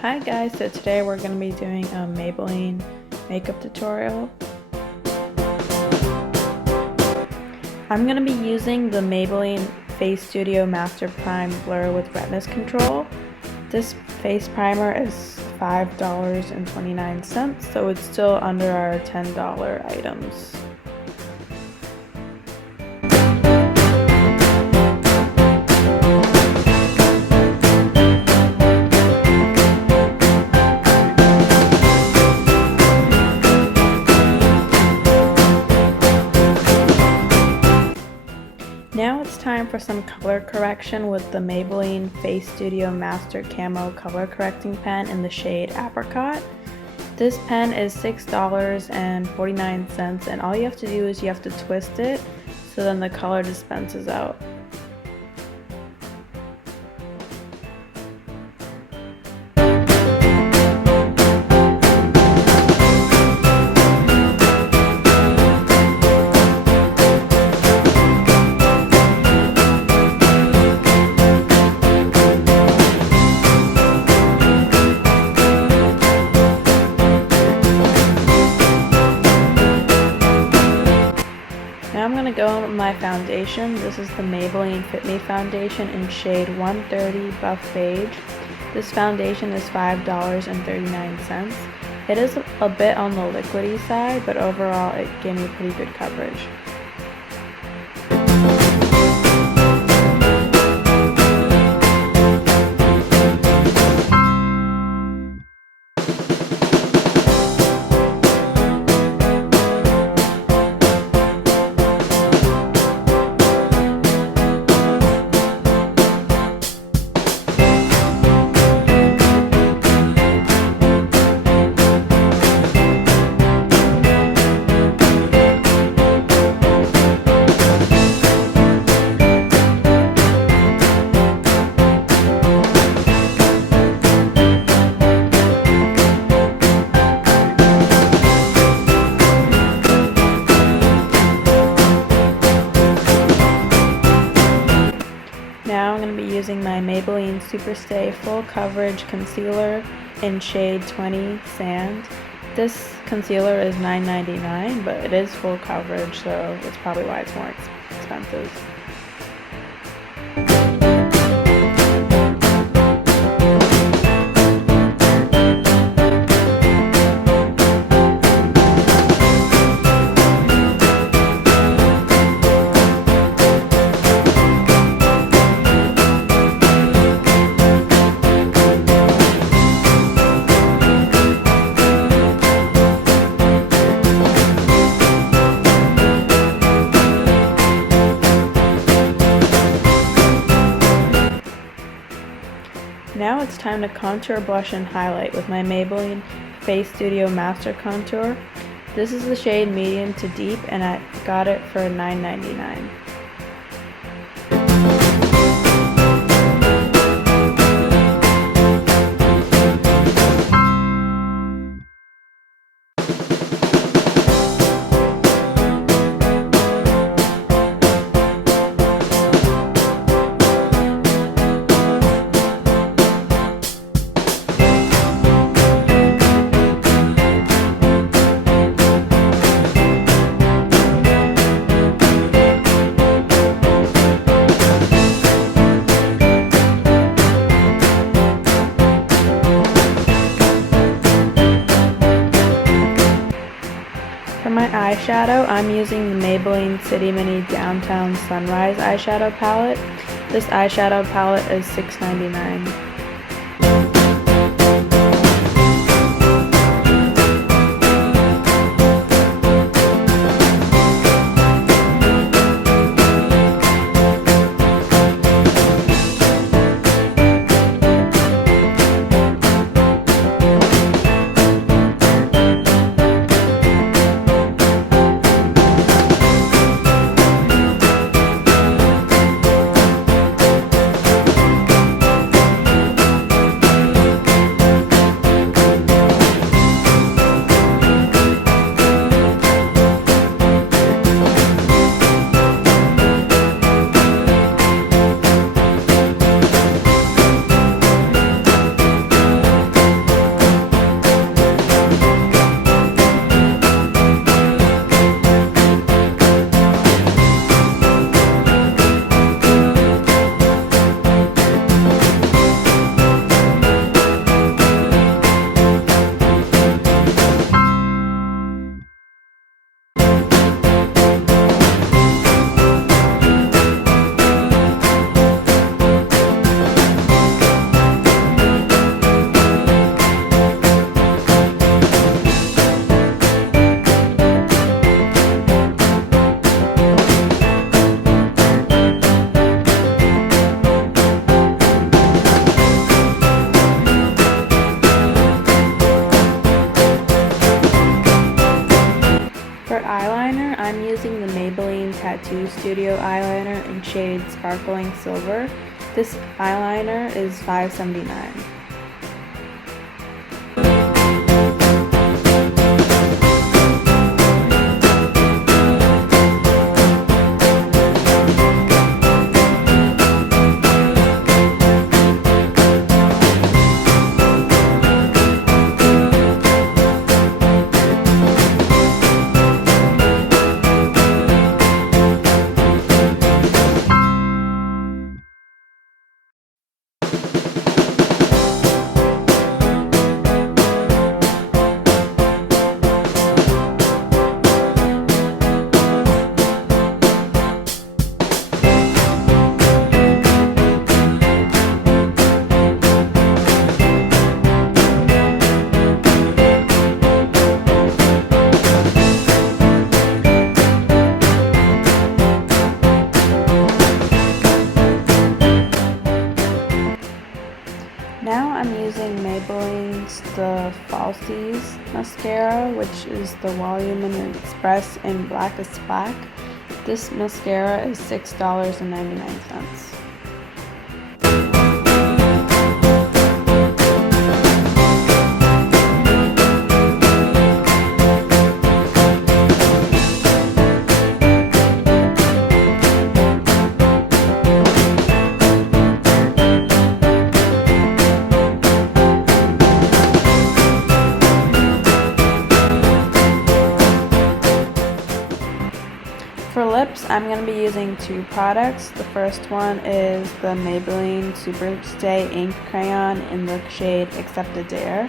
Hi guys, so today we're going to be doing a Maybelline makeup tutorial. I'm going to be using the Maybelline FaceStudio Master Prime Blur with Redness Control. This face primer is $5.29, so it's still under our $10 items. Now it's time for some color correction with the Maybelline FaceStudio Master Camo Color Correcting Pen in the shade Apricot. This pen is $6.49, and all you have to do is you have to twist it so then the color dispenses out. Now I'm going to go in with my foundation. This is the Maybelline Fit Me foundation in shade 130 Buff Beige. This foundation is $5.39. It is a bit on the liquidy side, but overall it gave me pretty good coverage. Now I'm going to be using my Maybelline SuperStay Full Coverage Concealer in shade 20 Sand. This concealer is $9.99, but it is full coverage, so that's probably why it's more expensive. Now it's time to contour, blush, and highlight with my Maybelline FaceStudio Master Contour. This is the shade medium to deep, and I got it for $9.99. For my eyeshadow, I'm using the Maybelline City Mini Downtown Sunrise eyeshadow palette. This eyeshadow palette is $6.99. Tattoo Studio eyeliner in shade Sparkling Silver. This eyeliner is $5.79. Now I'm using Maybelline's the Falsies mascara, which is the Volume and Express in Blackest Black. This mascara is $6.99. For lips, I'm going to be using two products. The first one is the Maybelline SuperStay Ink Crayon in the shade Accept a Dare.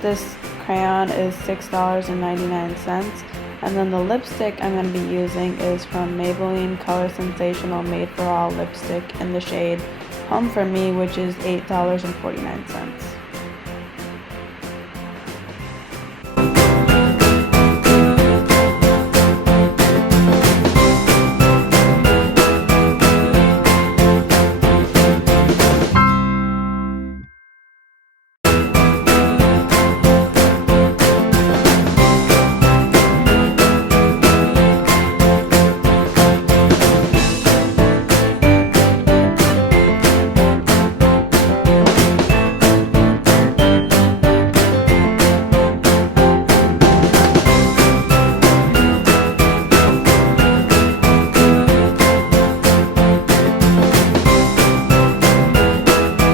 This crayon is $6.99. And then the lipstick I'm going to be using is from Maybelline Color Sensational Made for All lipstick in the shade Home for Me, which is $8.49.